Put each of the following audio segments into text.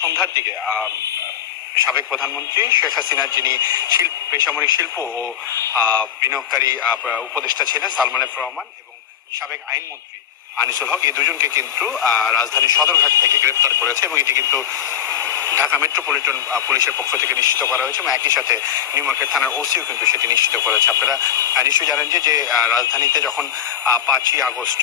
সন্ধ্যার দিকে সাবেক প্রধানমন্ত্রী শেখ হাসিনার যিনি বেসামরিক শিল্প ও বিনিয়োগকারী উপদেষ্টা ছিলেন সালমান এফ রহমান এবং সাবেক আইনমন্ত্রী আনিসুল হক, এই দুজনকে কিন্তু রাজধানীর সদরঘাট থেকে গ্রেপ্তার করেছে এবং এটি কিন্তু ঢাকা মেট্রোপলিটন পুলিশের পক্ষ থেকে নিশ্চিত করা হয়েছে এবং একই সাথে নিউ মার্কেট থানার ওসিও কিন্তু সেটি নিশ্চিত করেছে। আপনারা নিশ্চয়ই জানেন যে রাজধানীতে যখন 5ই আগস্ট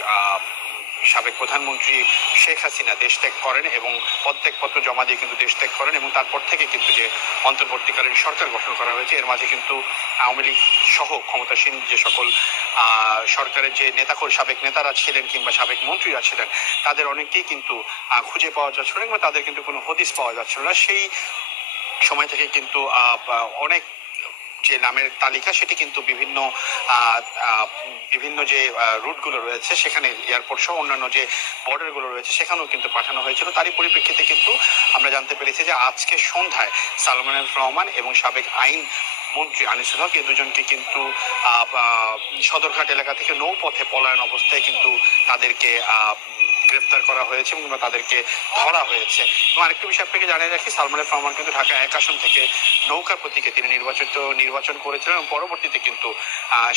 সাবেক প্রধানমন্ত্রী শেখ হাসিনা দেশ ত্যাগ করেন এবং পদত্যাগপত্র জমা দিয়ে কিন্তু দেশ ত্যাগ করেন এবং তারপর থেকে কিন্তু যে অন্তর্বর্তীকালীন সরকার গঠন করা হয়েছে, এর মাঝে কিন্তু আওয়ামী লীগ সহ ক্ষমতাসীন যে সকল সরকারের যে সাবেক নেতারা ছিলেন কিংবা সাবেক মন্ত্রীরা ছিলেন তাদের অনেকেই কিন্তু খুঁজে পাওয়া যাচ্ছিল না, তাদের কিন্তু কোনো হদিস পাওয়া যাচ্ছিল না। সেই সময় থেকে কিন্তু অনেক যে নামের তালিকা সেটি কিন্তু বিভিন্ন যে রুটগুলো রয়েছে সেখানে এয়ারপোর্ট সহ অন্যান্য যে বর্ডারগুলো রয়েছে সেখানেও কিন্তু পাঠানো হয়েছিল। তারই পরিপ্রেক্ষিতে কিন্তু আমরা জানতে পেরেছি যে আজকে সন্ধ্যায় সালমান এফ রহমান এবং সাবেক আইন মন্ত্রী আনিসুল হক এই দুজনকে কিন্তু সদরঘাট এলাকা থেকে নৌপথে পলায়ন অবস্থায় কিন্তু তাদেরকে গ্রেফতার করা হয়েছে এবং তাদেরকে ধরা হয়েছে। এবং আরেকটি বিষয় আপনাকে জানিয়ে রাখি, সালমান এফ রহমান কিন্তু ঢাকা 1 আসন থেকে নৌকা প্রতীকে তিনি নির্বাচন করেছিলেন এবং পরবর্তীতে কিন্তু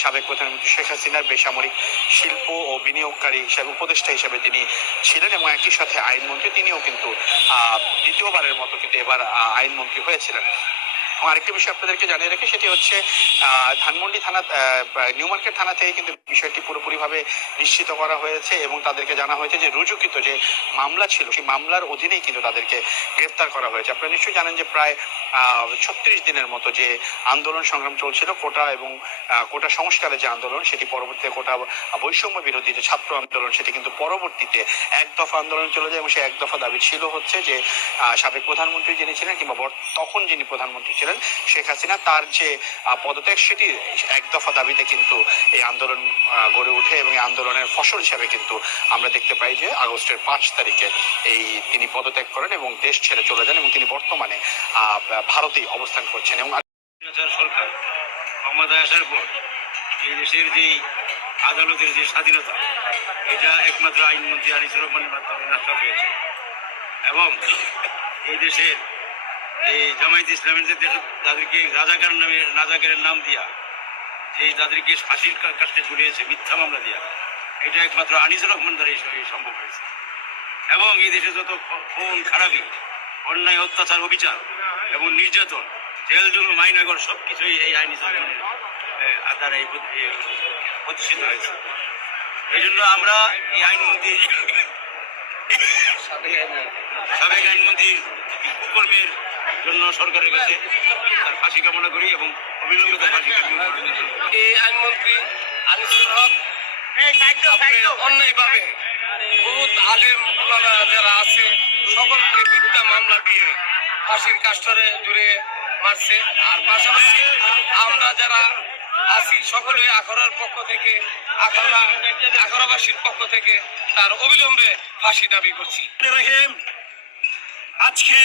সাবেক প্রধানমন্ত্রী শেখ হাসিনার বেসামরিক শিল্প ও বিনিয়োগকারী হিসাবে উপদেষ্টা হিসেবে তিনি ছিলেন এবং একই সাথে আইনমন্ত্রী, তিনিও কিন্তু দ্বিতীয়বারের মতো কিন্তু এবার আইনমন্ত্রী হয়েছিলেন। আরেকটি বিষয় আপনাদেরকে জানিয়ে রাখি, সেটি হচ্ছে ধানমন্ডি থানা নিউ মার্কেট থানা থেকে কিন্তু বিষয়টি পুরোপুরিভাবে নিশ্চিত করা হয়েছে এবং তাদেরকে জানা হয়েছে যে রুজুকৃত যে মামলা ছিল সেই মামলার অধীনেই কিন্তু তাদেরকে গ্রেফতার করা হয়েছে। আপনারা নিশ্চয়ই জানেন যে প্রায় 36 দিনের মতো যে আন্দোলন সংগ্রাম চলছিল কোটা সংস্কারের যে আন্দোলন, সেটি পরবর্তীতে কোটা বৈষম্য বিরোধী যে ছাত্র আন্দোলন, সেটি কিন্তু পরবর্তীতে এক দফা আন্দোলন চলে যায় এবং সেই এক দফা দাবি ছিল হচ্ছে যে সাবেক প্রধানমন্ত্রী যিনি ছিলেন কিংবা তখন যিনি প্রধানমন্ত্রী ছিলেন শেখ হাসিনা, তার যে পদত্যাগ সেটি এক দফা দাবিতে কিন্তু এই আন্দোলন গড়ে ওঠে এবং এই আন্দোলনের ফসল হিসাবে কিন্তু আমরা দেখতে পাই যে আগস্টের 5 তারিখে তিনি পদত্যাগ করেন এবং দেশ ছেড়ে চলে যান এবং তিনি বর্তমানে ভারতেই অবস্থান করছেন। এবং সরকার ক্ষমতায় আসার পর এই দেশের যে আদালতের যে স্বাধীনতা, এটা একমাত্র আইনমন্ত্রী আনিসুর রহমানের মাধ্যমে নষ্ট হয়েছে এবং এই দেশের এই জামায়াত ইসলামের যে তাদেরকে রাজাকারের নাম দিয়া যে তাদেরকে ফাঁসির কাছে ঝুলিয়েছে মিথ্যা মামলা দিয়া, এটা একমাত্র আনিসুর রহমান দ্বারা সম্ভব হয়েছে। এবং এই দেশে যত খুন খারাপি, অন্যায়, অত্যাচার, অবিচার এবং নির্যাতন, জেল জুলুম, আইনাগর সবকিছুই এই আনিসুর রহমানের দ্বারা প্রতিষ্ঠিত হয়েছে। এই জন্য আমরা এই আইনমন্ত্রী সাবেক আইনমন্ত্রীর কুকর্মের জন্য সরকারের কাছে তার ফাঁসি কামনা করি এবং অবিলম্বে তার ফাঁসি কামনা করি। এই আইনমন্ত্রী আনিসুল হক অন্যায়ভাবে বহুত আলেম যারা আছে সকলকে মিথ্যা মামলা দিয়ে ফাঁসির কাষ্ঠরে জুড়ে মারছে। আর পাশাপাশি আমরা যারা আছি সকলে আখড়ার পক্ষ থেকে আখড়াবাসীর পক্ষ থেকে তার অবিলম্বে ফাঁসি দাবি করছি। আজকে